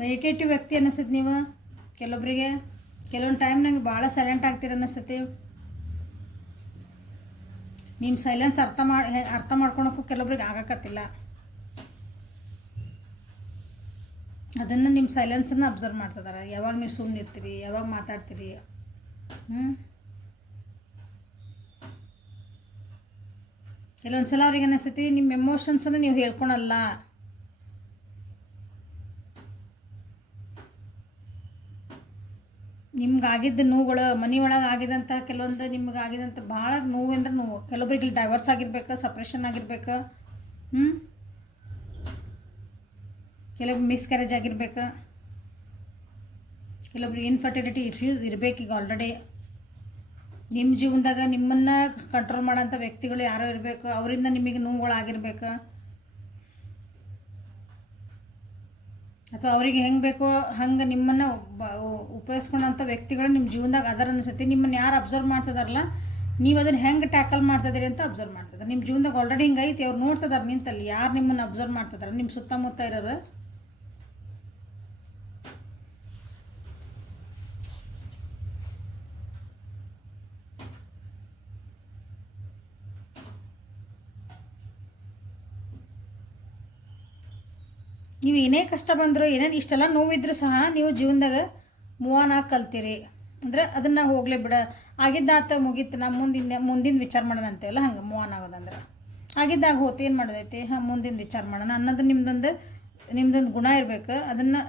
Meditative ವ್ಯಕ್ತಿ ಅನ್ನಿಸ್ತೈತಿ ನೀವು ಕೆಲವೊಬ್ಬರಿಗೆ. ಕೆಲವೊಂದು ಟೈಮ್ ನಂಗೆ ಭಾಳ ಸೈಲೆಂಟ್ ಆಗ್ತೀರ ಅನ್ನಿಸ್ತೈತಿ. ನಿಮ್ಮ ಸೈಲೆನ್ಸ್ ಅರ್ಥ ಮಾಡ್ಕೊಳಕ್ಕೂ ಕೆಲವೊಬ್ರಿಗೆ ಆಗಕತ್ತಿಲ್ಲ. ಅದನ್ನು ನಿಮ್ಮ ಸೈಲೆನ್ಸನ್ನು ಅಬ್ಸರ್ವ್ ಮಾಡ್ತಿದ್ದಾರೆ. ಯಾವಾಗ ನೀವು ಸುಮ್ಮನೆ ಇರ್ತೀರಿ, ಯಾವಾಗ ಮಾತಾಡ್ತೀರಿ. ಕೆಲವೊಂದು ಸಲ ಅವ್ರಿಗೆ ಅನಿಸ್ತೈತಿ ನಿಮ್ಮ ಎಮೋಷನ್ಸನ್ನು ನೀವು ಹೇಳ್ಕೊಳಲ್ಲ. ನಿಮ್ಗೆ ಆಗಿದ್ದ ನೋವುಗಳು ಮನೆ ಒಳಗೆ ಆಗಿದಂಥ ಕೆಲವೊಂದು ನಿಮ್ಗೆ ಆಗಿದಂಥ ಭಾಳ ನೋವು ಅಂದ್ರೆ ನೋವು. ಕೆಲವೊಬ್ರಿಗೆ ಡೈವರ್ಸ್ ಆಗಿರ್ಬೇಕು, ಸಪ್ರೇಷನ್ ಆಗಿರ್ಬೇಕು, ಕೆಲವೊಬ್ರು ಮಿಸ್ಕ್ಯಾರೇಜ್ ಆಗಿರ್ಬೇಕು, ಕೆಲವೊಬ್ರಿಗೆ ಇನ್ಫರ್ಟಿಲಿಟಿ ಇಶ್ಯೂಸ್ ಇರಬೇಕು. ಈಗ ಆಲ್ರೆಡಿ ನಿಮ್ಮ ಜೀವನದಾಗ ನಿಮ್ಮನ್ನು ಕಂಟ್ರೋಲ್ ಮಾಡೋಂಥ ವ್ಯಕ್ತಿಗಳು ಯಾರೋ ಇರಬೇಕು, ಅವರಿಂದ ನಿಮಗೆ ನೋವುಗಳಾಗಿರ್ಬೇಕು, ಅಥವಾ ಅವ್ರಿಗೆ ಹೆಂಗೆ ಬೇಕೋ ಹಂಗೆ ನಿಮ್ಮನ್ನು ಉಪಯೋಗಿಸ್ಕೊಂಡಂಥ ವ್ಯಕ್ತಿಗಳು ನಿಮ್ಮ ಜೀವನದಾಗ ಅದರ ಅನಿಸುತ್ತೆ. ನಿಮ್ಮನ್ನು ಯಾರು ಅಬ್ಸರ್ವ್ ಮಾಡ್ತಿದಾರಲ್ಲ, ನೀವು ಅದನ್ನು ಹೆಂಗೆ ಟ್ಯಾಕಲ್ ಮಾಡ್ತಿದ್ದೀರಿ ಅಂತ ಅಬ್ಸರ್ವ್ ಮಾಡ್ತಿದ್ದಾರೆ. ನಿಮ್ಮ ಜೀವನದಾಗ ಆಲ್ರೆಡಿ ಹಿಂಗೆ ಐತಿ, ಅವ್ರು ನೋಡ್ತಿದ್ದಾರೆ ನಿಂತಲ್ಲಿ ಯಾರು ನಿಮ್ಮನ್ನು ಅಬ್ಸರ್ವ್ ಮಾಡ್ತಿದ್ದಾರೆ, ನಿಮ್ಮ ಸುತ್ತಮುತ್ತ ಇರೋರು. ನೀವು ಏನೇ ಕಷ್ಟ ಬಂದರೂ ಏನೇನು ಇಷ್ಟೆಲ್ಲ ನೋವಿದ್ರೂ ಸಹ ನೀವು ಜೀವನದಾಗ ಮೂವ್ ಆನ್ ಆಗಿ ಕಲ್ತೀರಿ. ಅಂದರೆ ಅದನ್ನು ಹೋಗಲೇ ಬಿಡ, ಆಗಿದ್ದಾತ ಮುಗೀತು, ನಾ ಮುಂದಿನ ವಿಚಾರ ಮಾಡೋಣ ಅಂತೆಲ್ಲ ಹಂಗೆ ಮೂವ್ ಆನ್ ಆಗೋದಂದ್ರೆ ಆಗಿದ್ದಾಗ ಹೋತು ಏನು ಮಾಡೋದೈತಿ, ಮುಂದಿನ ವಿಚಾರ ಮಾಡೋಣ ಅನ್ನೋದು ನಿಮ್ದೊಂದು ಗುಣ ಇರಬೇಕು. ಅದನ್ನು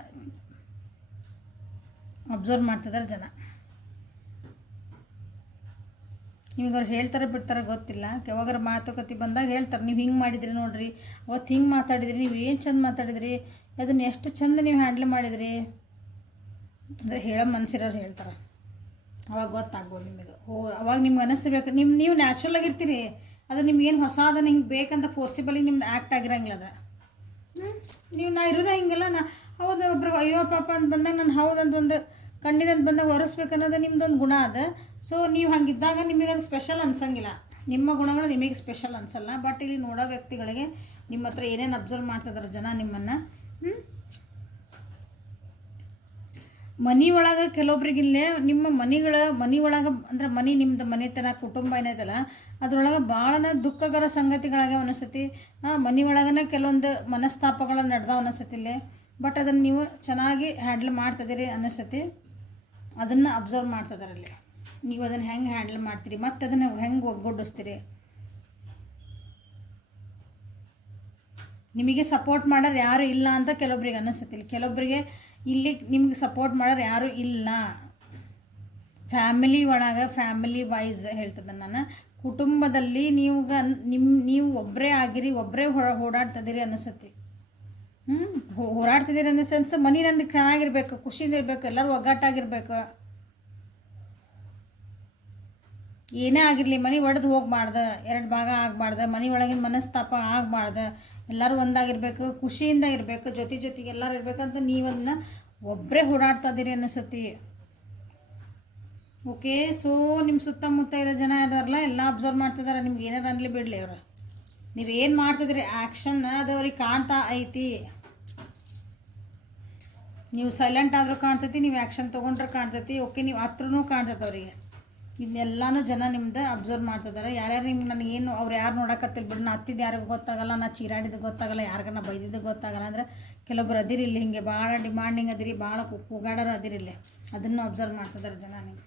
ಅಬ್ಸರ್ವ್ ಮಾಡ್ತಿದ್ದಾರೆ ಜನ. ನಿಮಗೆ ಅವ್ರು ಹೇಳ್ತಾರೆ ಬಿಡ್ತಾರೆ ಗೊತ್ತಿಲ್ಲ. ಯಾವಾಗಾರ ಮಾತುಕತೆ ಬಂದಾಗ ಹೇಳ್ತಾರೆ, ನೀವು ಹಿಂಗೆ ಮಾಡಿದ್ರಿ ನೋಡಿರಿ, ಅವತ್ತು ಹಿಂಗೆ ಮಾತಾಡಿದ್ರಿ, ನೀವು ಏನು ಚಂದ ಮಾತಾಡಿದ್ರಿ, ಅದನ್ನು ಎಷ್ಟು ಚಂದ ನೀವು ಹ್ಯಾಂಡ್ಲ್ ಮಾಡಿದ್ರಿ ಅಂದರೆ ಹೇಳೋ ಮನಸ್ಸಿರೋರು ಹೇಳ್ತಾರೆ. ಅವಾಗ ಗೊತ್ತಾಗ್ಬೋದು ನಿಮಗೆ. ಅವಾಗ ನಿಮ್ಗೆ ಅನಿಸ್ಬೇಕು, ನೀವು ನ್ಯಾಚುರಲ್ ಆಗಿರ್ತೀರಿ. ಅದು ನಿಮ್ಗೇನು ಹೊಸ ಅದನ್ನು ಹಿಂಗೆ ಬೇಕಂತ ಫೋರ್ಸಿಬಲಿ ನಿಮ್ದು ಆ್ಯಕ್ಟ್ ಆಗಿರಂಗಿಲ್ಲ. ಅದು ನೀವು ನಾ ಇರೋದೇ ಹಿಂಗೆಲ್ಲ ಹೌದು ಒಬ್ರಿಗೆ ಅಯ್ಯೋ ಪಾಪ ಅಂತ ಬಂದಾಗ ನಾನು ಹೌದಂತ ಒಂದು ಕಣ್ಣಿನಂತ ಬಂದಾಗ ಒರೆಸ್ಬೇಕನ್ನೋದು ನಿಮ್ದೊಂದು ಗುಣ ಅದ. ಸೊ ನೀವು ಹಂಗಿದ್ದಾಗ ನಿಮಗೆ ಅದು ಸ್ಪೆಷಲ್ ಅನ್ಸಂಗಿಲ್ಲ, ನಿಮ್ಮ ಗುಣಗಳು ನಿಮಗೆ ಸ್ಪೆಷಲ್ ಅನ್ಸಲ್ಲ. ಬಟ್ ಇಲ್ಲಿ ನೋಡೋ ವ್ಯಕ್ತಿಗಳಿಗೆ ನಿಮ್ಮ ಹತ್ರ ಏನೇನು ಅಬ್ಸರ್ವ್ ಮಾಡ್ತಿದಾರೆ ಜನ ನಿಮ್ಮನ್ನು. ಮನೆ ಒಳಗೆ ಕೆಲವೊಬ್ರಿಗಿಲ್ಲೇ ನಿಮ್ಮ ಮನೆ ಒಳಗೆ ಅಂದ್ರೆ ನಿಮ್ಮದು ಮನೆತನ ಕುಟುಂಬ ಏನೈತಲ್ಲ ಅದ್ರೊಳಗೆ ಭಾಳ ದುಃಖಕರ ಸಂಗತಿಗಳಾಗ್ಯಾವ ಅನಿಸ್ತತಿ. ಮನೆ ಒಳಗನೆ ಕೆಲವೊಂದು ಮನಸ್ತಾಪಗಳು ನಡೆದಾವ ಅನಿಸ್ತತಿಲ್ಲೇ. ಬಟ್ ಅದನ್ನು ನೀವು ಚೆನ್ನಾಗಿ ಹ್ಯಾಂಡಲ್ ಮಾಡ್ತಿದ್ದೀರಿ ಅನಿಸ್ತತಿ. ಅದನ್ನು ಅಬ್ಸರ್ವ್ ಮಾಡ್ತಿದಾರಲ್ಲಿ. ನೀವು ಅದನ್ನು ಹೆಂಗೆ ಹ್ಯಾಂಡಲ್ ಮಾಡ್ತೀರಿ ಮತ್ತು ಅದನ್ನು ಹೆಂಗೆ ಒಗ್ಗೂಡಿಸ್ತೀರಿ. ನಿಮಗೆ ಸಪೋರ್ಟ್ ಮಾಡೋರು ಯಾರು ಇಲ್ಲ ಅಂತ ಕೆಲವೊಬ್ರಿಗೆ ಅನಿಸ್ತತಿಲ್ಲ. ಕೆಲವೊಬ್ಬರಿಗೆ ಇಲ್ಲಿ ನಿಮ್ಗೆ ಸಪೋರ್ಟ್ ಮಾಡೋರು ಯಾರೂ ಇಲ್ಲ. ಫ್ಯಾಮಿಲಿ ಒಳಗೆ ಫ್ಯಾಮಿಲಿ ವೈಸ್ ಹೇಳ್ತದೆ ನಾನು. ಕುಟುಂಬದಲ್ಲಿ ನೀವು ಒಬ್ಬರೇ ಆಗಿರಿ, ಒಬ್ಬರೇ ಓಡಾಡ್ತಿದ್ದೀರಿ ಅನಿಸ್ತತಿ. ಹೋರಾಡ್ತಿದ್ದೀರಿ ಅನ್ನೋ ಸೆನ್ಸ್ ಮನೆ ನನಗೆ ಚೆನ್ನಾಗಿರ್ಬೇಕು, ಖುಷಿಯಿಂದ ಇರಬೇಕು, ಎಲ್ಲರೂ ಒಗ್ಗಟ್ಟಾಗಿರ್ಬೇಕು. ಏನೇ ಆಗಿರಲಿ ಮನೆ ಒಡೆದು ಹೋಗ್ಬಾರ್ದು, ಎರಡು ಭಾಗ ಆಗಬಾರ್ದು, ಮನೆ ಒಳಗಿನ ಮನಸ್ತಾಪ ಆಗಬಾರ್ದು, ಎಲ್ಲರೂ ಒಂದಾಗಿರ್ಬೇಕು, ಖುಷಿಯಿಂದ ಇರಬೇಕು, ಜೊತೆಗೆ ಎಲ್ಲರೂ ಇರಬೇಕಂತ ನೀವು ಅದನ್ನ ಒಬ್ಬರೇ ಓಡಾಡ್ತಾ ಇದ್ದೀರಿ ಅನಿಸತಿ. ಓಕೆ. ಸೊ ನಿಮ್ಮ ಸುತ್ತಮುತ್ತ ಇರೋ ಜನ ಇದಾರಲ್ಲ ಎಲ್ಲ ಅಬ್ಸರ್ವ್ ಮಾಡ್ತಿದ್ದಾರೆ. ನಿಮ್ಗೆ ಏನಾರು ಅನ್ಲಿ ಬಿಡಲಿ ಅವರು, ನೀವೇನು ಮಾಡ್ತಿದ್ರಿ ಆ್ಯಕ್ಷನ್ ಅದು ಅವ್ರಿಗೆ ಕಾಣ್ತಾ ಐತಿ. ನೀವು ಸೈಲೆಂಟ್ ಆದರೂ ಕಾಣ್ತೈತಿ, ನೀವು ಆ್ಯಕ್ಷನ್ ತೊಗೊಂಡ್ರೆ ಕಾಣ್ತೈತಿ. ಓಕೆ, ನೀವು ಹತ್ರನೂ ಕಾಣ್ತೈತೆ ಅವರಿಗೆ. ಇದನ್ನೆಲ್ಲನೂ ಜನ ನಿಮ್ದು ಅಬ್ಸರ್ವ್ ಮಾಡ್ತಿದ್ದಾರೆ. ಯಾರ್ಯಾರು ನಿಮ್ಗೆ ನನಗೇನು ಅವ್ರು ಯಾರು ನೋಡಕತ್ತಿಲ್ಲ ಬಿಡು, ನಾ ಹತ್ತಿದ್ದು ಯಾರಿಗೂ ಗೊತ್ತಾಗಲ್ಲ, ನಾ ಚೀರಾಡಿದ್ದು ಗೊತ್ತಾಗಲ್ಲ, ಯಾರಿಗಾರ ಬೈದಿದ್ದು ಗೊತ್ತಾಗಲ್ಲ ಅಂದ್ರೆ ಕೆಲವೊಬ್ರು ಅದಿರಿಲ್ಲಿ ಹಿಂಗೆ ಭಾಳ ಡಿಮಾಂಡಿಂಗ್ ಅದಿರಿ, ಭಾಳ ಕೂಗಾಡೋರು ಅದಿರಿಲ್ಲಿ. ಅದನ್ನು ಅಬ್ಸರ್ವ್ ಮಾಡ್ತಿದ್ದಾರೆ ಜನ. ನೀವು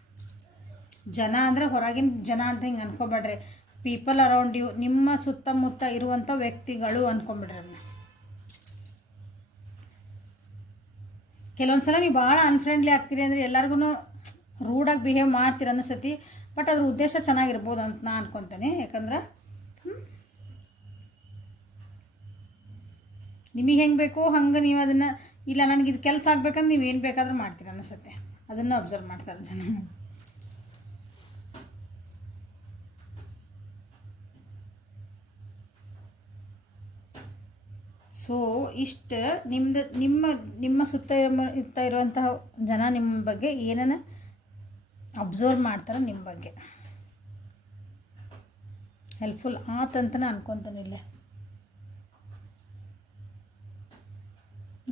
ಜನ ಅಂದರೆ ಹೊರಗಿನ ಜನ ಅಂತ ಹಿಂಗೆ ಅನ್ಕೊಬೇಡ್ರಿ. ಪೀಪಲ್ ಅರೌಂಡ್ ಯು, ನಿಮ್ಮ ಸುತ್ತಮುತ್ತ ಇರುವಂಥ ವ್ಯಕ್ತಿಗಳು ಅಂದ್ಕೊಂಬಿಡ್ರಿ ಅದನ್ನ. ಕೆಲವೊಂದು ಸಲ ನೀವು ಭಾಳ ಅನ್ಫ್ರೆಂಡ್ಲಿ ಆಗ್ತೀರಿ ಅಂದರೆ ಎಲ್ಲರಿಗೂ ರೂಡಾಗಿ ಬಿಹೇವ್ ಮಾಡ್ತೀರಿ ಅನಿಸ್ತತಿ. ಬಟ್ ಅದ್ರ ಉದ್ದೇಶ ಚೆನ್ನಾಗಿರ್ಬೋದು ಅಂತ ನಾನು ಅನ್ಕೊತೇನೆ. ಯಾಕಂದ್ರೆ ನಿಮಗೆ ಹೆಂಗೆ ಬೇಕೋ ಹಂಗೆ ನೀವು ಅದನ್ನು, ಇಲ್ಲ ನನಗೆ ಇದು ಕೆಲಸ ಆಗ್ಬೇಕಂದ್ರೆ ನೀವು ಏನು ಬೇಕಾದ್ರೂ ಮಾಡ್ತೀರಿ ಅನಿಸುತ್ತೆ. ಅದನ್ನು ಅಬ್ಸರ್ವ್ ಮಾಡ್ತಾರೆ ಜನ. ಸೊ ಇಷ್ಟು ನಿಮ್ಮ ಸುತ್ತ ಇರುವಂತಹ ಜನ ನಿಮ್ಮ ಬಗ್ಗೆ ಏನನ್ನ ಅಬ್ಸರ್ವ್ ಮಾಡ್ತಾರೆ, ನಿಮ್ಮ ಬಗ್ಗೆ ಹೆಲ್ಪ್ಫುಲ್ ಆತಂತನೇ ಅನ್ಕೊತಾನೆ. ಇಲ್ಲೇ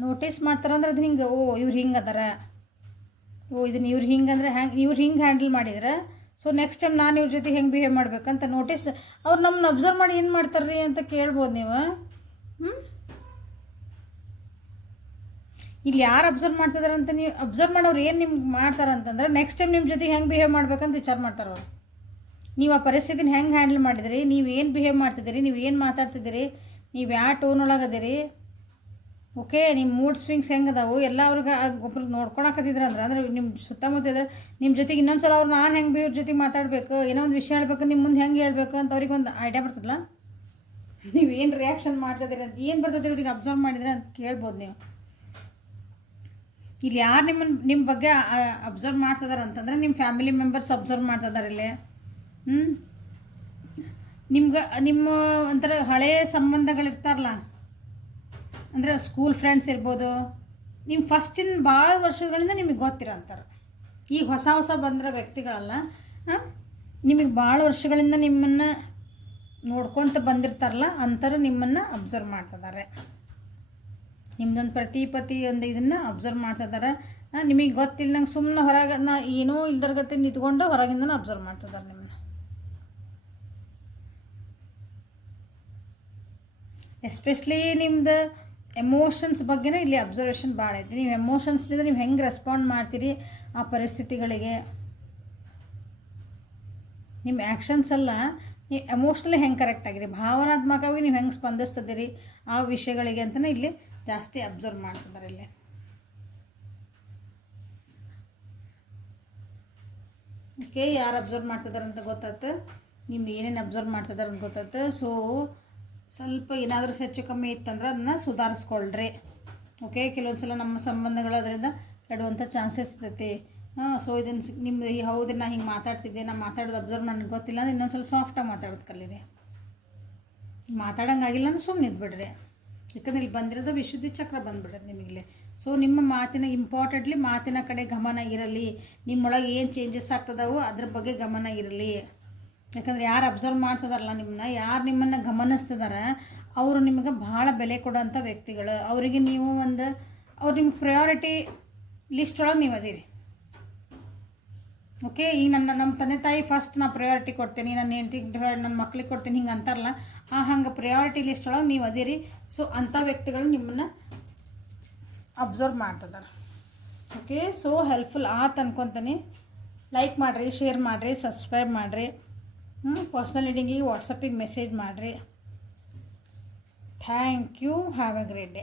ನೋಟಿಸ್ ಮಾಡ್ತಾರಂದ್ರೆ ಅದು ಹಿಂಗೆ, ಇವ್ರು ಹಿಂಗೆ ಅದಾರ, ಇದನ್ನು ಇವ್ರು ಹಿಂಗೆ ಅಂದರೆ ಇವ್ರು ಹಿಂಗೆ ಹ್ಯಾಂಡಲ್ ಮಾಡಿದ್ರೆ ಸೊ ನೆಕ್ಸ್ಟ್ ಟೈಮ್ ನಾನು ಇವ್ರ ಜೊತೆ ಹೆಂಗೆ ಬಿಹೇವ್ ಮಾಡ್ಬೇಕಂತ ನೋಟಿಸ್ ಅವ್ರು ನಮ್ಮನ್ನ ಅಬ್ಸರ್ವ್ ಮಾಡಿ ಏನು ಮಾಡ್ತಾರ್ರಿ ಅಂತ ಕೇಳ್ಬೋದು ನೀವು. ಇಲ್ಲಿ ಯಾರು ಅಬ್ಸರ್ವ್ ಮಾಡ್ತಿದಾರೆ ಅಂತ ನೀವು ಅಬ್ಸರ್ವ್ ಮಾಡೋರು ಏನು ನಿಮ್ಗೆ ಮಾಡ್ತಾರೆ ಅಂತಂದ್ರೆ ನೆಕ್ಸ್ಟ್ ಟೈಮ್ ನಿಮ್ಮ ಜೊತೆಗೆ ಹೆಂಗೆ ಬಿಹೇವ್ ಮಾಡ್ಬೇಕಂತ ವಿಚಾರ ಮಾಡ್ತಾರೆ ಅವರು. ನೀವು ಆ ಪರಿಸ್ಥಿತಿನ ಹೆಂಗೆ ಹ್ಯಾಂಡಲ್ ಮಾಡಿದಿರಿ, ನೀವು ಏನು ಬಿಹೇವ್ ಮಾಡ್ತಿದ್ದೀರಿ, ನೀವು ಏನು ಮಾತಾಡ್ತಿದ್ದೀರಿ, ನೀವು ಯಾವ ಟೋನ್ ಒಳಗೆ ಅದಿರಿ. ಓಕೆ ನಿಮ್ಮ ಮೂಡ್ ಸ್ವಿಂಗ್ಸ್ ಹೆಂಗೆ ಅದಾವು ಎಲ್ಲ ಅವ್ರಿಗೆ ಒಬ್ರಿಗೆ ನೋಡ್ಕೊಳಕತ್ತಿದ್ರೆ ಅಂದ್ರೆ ನಿಮ್ಮ ಸುತ್ತಮುತ್ತ ಇದ್ರೆ ನಿಮ್ಮ ಜೊತೆಗೆ ಇನ್ನೊಂದು ಸಲ ಅವ್ರು ನಾನು ಹೆಂಗೆ ಇವ್ರ ಜೊತೆಗೆ ಮಾತಾಡಬೇಕು ಏನೋ ಒಂದು ವಿಷಯ ಹೇಳ್ಬೇಕು ನಿಮ್ಮ ಮುಂದೆ ಹೆಂಗೆ ಹೇಳ್ಬೇಕು ಅಂತ ಅವ್ರಿಗೆ ಒಂದು ಐಡಿಯಾ ಬರ್ತದಲ್ಲ. ನೀವು ಏನು ರಿಯಾಕ್ಷನ್ ಮಾಡ್ತಿದ್ದೀರಿ ಅಂತ ಏನು ಬರ್ತದೆ ಇವ್ರಿಗೆ ಅಬ್ಸರ್ವ್ ಮಾಡಿದ್ರೆ ಅಂತ ಕೇಳ್ಬೋದು ನೀವು. ಇಲ್ಲಿ ಯಾರು ನಿಮ್ಮ ಬಗ್ಗೆ ಅಬ್ಸರ್ವ್ ಮಾಡ್ತಿದಾರೆ ಅಂತಂದ್ರೆ ನಿಮ್ಮ ಫ್ಯಾಮಿಲಿ ಮೆಂಬರ್ಸ್ ಅಬ್ಸರ್ವ್ ಮಾಡ್ತಿದ್ದಾರೆ ಇಲ್ಲಿ. ನಿಮ್ಮ ಒಂಥರ ಹಳೆಯ ಸಂಬಂಧಗಳಿರ್ತಾರಲ್ಲ, ಅಂದರೆ ಸ್ಕೂಲ್ ಫ್ರೆಂಡ್ಸ್ ಇರ್ಬೋದು, ನಿಮ್ಮ ಫಸ್ಟಿನ ಭಾಳ ವರ್ಷಗಳಿಂದ ನಿಮಗೆ ಗೊತ್ತಿರೋ ಅಂತಾರೆ. ಈಗ ಹೊಸ ಬಂದಿರೋ ವ್ಯಕ್ತಿಗಳಲ್ಲ, ನಿಮಗೆ ಭಾಳ ವರ್ಷಗಳಿಂದ ನಿಮ್ಮನ್ನು ನೋಡ್ಕೊತ ಬಂದಿರ್ತಾರಲ್ಲ ಅಂಥವ್ರು ನಿಮ್ಮನ್ನು ಅಬ್ಸರ್ವ್ ಮಾಡ್ತಿದ್ದಾರೆ. ನಿಮ್ದೊಂದು ಪ್ರತಿ ಒಂದು ಇದನ್ನು ಅಬ್ಸರ್ವ್ ಮಾಡ್ತಿದ್ದಾರೆ. ನಿಮಗೆ ಗೊತ್ತಿಲ್ಲ ನಂಗೆ ಸುಮ್ಮನೆ ಹೊರಗೆ ಏನೋ ಇಲ್ದರ್ಗತ್ತೆ ನಿಂತ್ಕೊಂಡು ಹೊರಗಿಂದನೂ ಅಬ್ಸರ್ವ್ ಮಾಡ್ತಿದ್ದಾರೆ ನಿಮ್ಮನ್ನು. ಎಸ್ಪೆಷಲಿ ನಿಮ್ದು ಎಮೋಷನ್ಸ್ ಬಗ್ಗೆನೇ ಇಲ್ಲಿ ಅಬ್ಸರ್ವೇಷನ್ ಭಾಳ ಐತಿ. ನೀವು ಎಮೋಷನ್ಸ್ ಇದ್ದರೆ ನೀವು ಹೆಂಗೆ ರೆಸ್ಪಾಂಡ್ ಮಾಡ್ತೀರಿ ಆ ಪರಿಸ್ಥಿತಿಗಳಿಗೆ, ನಿಮ್ಮ ಆ್ಯಕ್ಷನ್ಸ್ ಎಲ್ಲ ನೀವು ಎಮೋಷ್ನಲಿ ಹೆಂಗೆ ಕರೆಕ್ಟ್ ಆಗಿರಿ, ಭಾವನಾತ್ಮಕವಾಗಿ ನೀವು ಹೆಂಗೆ ಸ್ಪಂದಿಸ್ತಿದ್ದೀರಿ ಆ ವಿಷಯಗಳಿಗೆ ಅಂತಲೇ ಇಲ್ಲಿ ಜಾಸ್ತಿ ಅಬ್ಸರ್ವ್ ಮಾಡ್ತಿದ್ದಾರೆ ಇಲ್ಲಿ. ಓಕೆ, ಯಾರು ಅಬ್ಸರ್ವ್ ಮಾಡ್ತಿದ್ದಾರೆ ಅಂತ ಗೊತ್ತಾಯ್ತು, ನಿಮ್ಗೆ ಏನೇನು ಅಬ್ಸರ್ವ್ ಮಾಡ್ತಿದ್ದಾರೆ ಅಂತ ಗೊತ್ತಾಯ್ತು. ಸೊ ಸ್ವಲ್ಪ ಏನಾದರೂ ಹೆಚ್ಚು ಕಮ್ಮಿ ಇತ್ತಂದ್ರೆ ಅದನ್ನ ಸುಧಾರಿಸ್ಕೊಳ್ರಿ. ಓಕೆ, ಕೆಲವೊಂದು ಸಲ ನಮ್ಮ ಸಂಬಂಧಗಳು ಅದರಿಂದ ಕೆಡುವಂಥ ಚಾನ್ಸಸ್ ಇರ್ತೈತಿ. ಸೊ ಇದನ್ನು ನಿಮ್ದು ಹೌದು ನಾ ಹಿಂಗೆ ಮಾತಾಡ್ತಿದ್ದೆ, ನಾ ಮಾತಾಡೋದು ಅಬ್ಸರ್ವ್ ನನಗೆ ಗೊತ್ತಿಲ್ಲ ಅಂದ್ರೆ ಇನ್ನೊಂದು ಸ್ವಲ್ಪ ಸಾಫ್ಟಾಗಿ ಮಾತಾಡೋದು ಕಲೀರಿ. ಮಾತಾಡೋಂಗಾಗಿಲ್ಲ ಅಂದ್ರೆ ಸುಮ್ಮನೆ ಇದ್ಬಿಡ್ರಿ. ಯಾಕಂದ್ರೆ ಇಲ್ಲಿ ಬಂದಿರೋದು ವಿಶುದ್ಧಿ ಚಕ್ರ ಬಂದುಬಿಡೋದು ನಿಮಗಿಲ್ಲಿ. ಸೊ ನಿಮ್ಮ ಮಾತಿನ ಇಂಪಾರ್ಟೆಂಟ್ಲಿ ಮಾತಿನ ಕಡೆ ಗಮನ ಇರಲಿ. ನಿಮ್ಮೊಳಗೆ ಏನು ಚೇಂಜಸ್ ಆಗ್ತದವೋ ಅದ್ರ ಬಗ್ಗೆ ಗಮನ ಇರಲಿ. ಯಾಕಂದ್ರೆ ಯಾರು ಅಬ್ಸರ್ವ್ ಮಾಡ್ತಿದಾರಲ್ಲ ನಿಮ್ಮನ್ನ, ಯಾರು ನಿಮ್ಮನ್ನು ಗಮನಿಸ್ತಿದಾರೆ ಅವರು ನಿಮಗೆ ಭಾಳ ಬೆಲೆ ಕೊಡೋಂಥ ವ್ಯಕ್ತಿಗಳು. ಅವರಿಗೆ ನೀವು ಅವ್ರು ನಿಮ್ಗೆ ಪ್ರಯಾರಿಟಿ ಲಿಸ್ಟ್ ಒಳಗೆ ನೀವು ಅದೀರಿ. ಓಕೆ, ಈಗ ನಮ್ಮ ತಂದೆ ತಾಯಿ ಫಸ್ಟ್ ನಾ ಪ್ರಯಾರಿಟಿ ಕೊಡ್ತೀನಿ, ನನ್ನ ಹೆಂಡತಿಗೆ ನನ್ನ ಮಕ್ಳಿಗೆ ಕೊಡ್ತೀನಿ ಹಿಂಗೆ ಅಂತಾರಲ್ಲ, ಹಂಗೆ ಪ್ರಯಾರಿಟಿ ಲಿಸ್ಟ್ ಒಳಗೆ ನೀವು ಅದೀರಿ. ಸೊ ಅಂಥ ವ್ಯಕ್ತಿಗಳು ನಿಮ್ಮನ್ನು ಅಬ್ಸರ್ವ್ ಮಾಡ್ತಿದ್ದಾರೆ. ಓಕೆ, ಸೊ ಹೆಲ್ಪ್ಫುಲ್ ಆತು ಅನ್ಕೊತೀನಿ. ಲೈಕ್ ಮಾಡಿರಿ, ಶೇರ್ ಮಾಡಿರಿ, ಸಬ್ಸ್ಕ್ರೈಬ್ ಮಾಡಿರಿ. ಪರ್ಸ್ನಲ್ ರೀಡಿಂಗಿಗೆ ವಾಟ್ಸಪ್ಪಿಗೆ ಮೆಸೇಜ್ ಮಾಡಿರಿ. Thank you. Have a great day.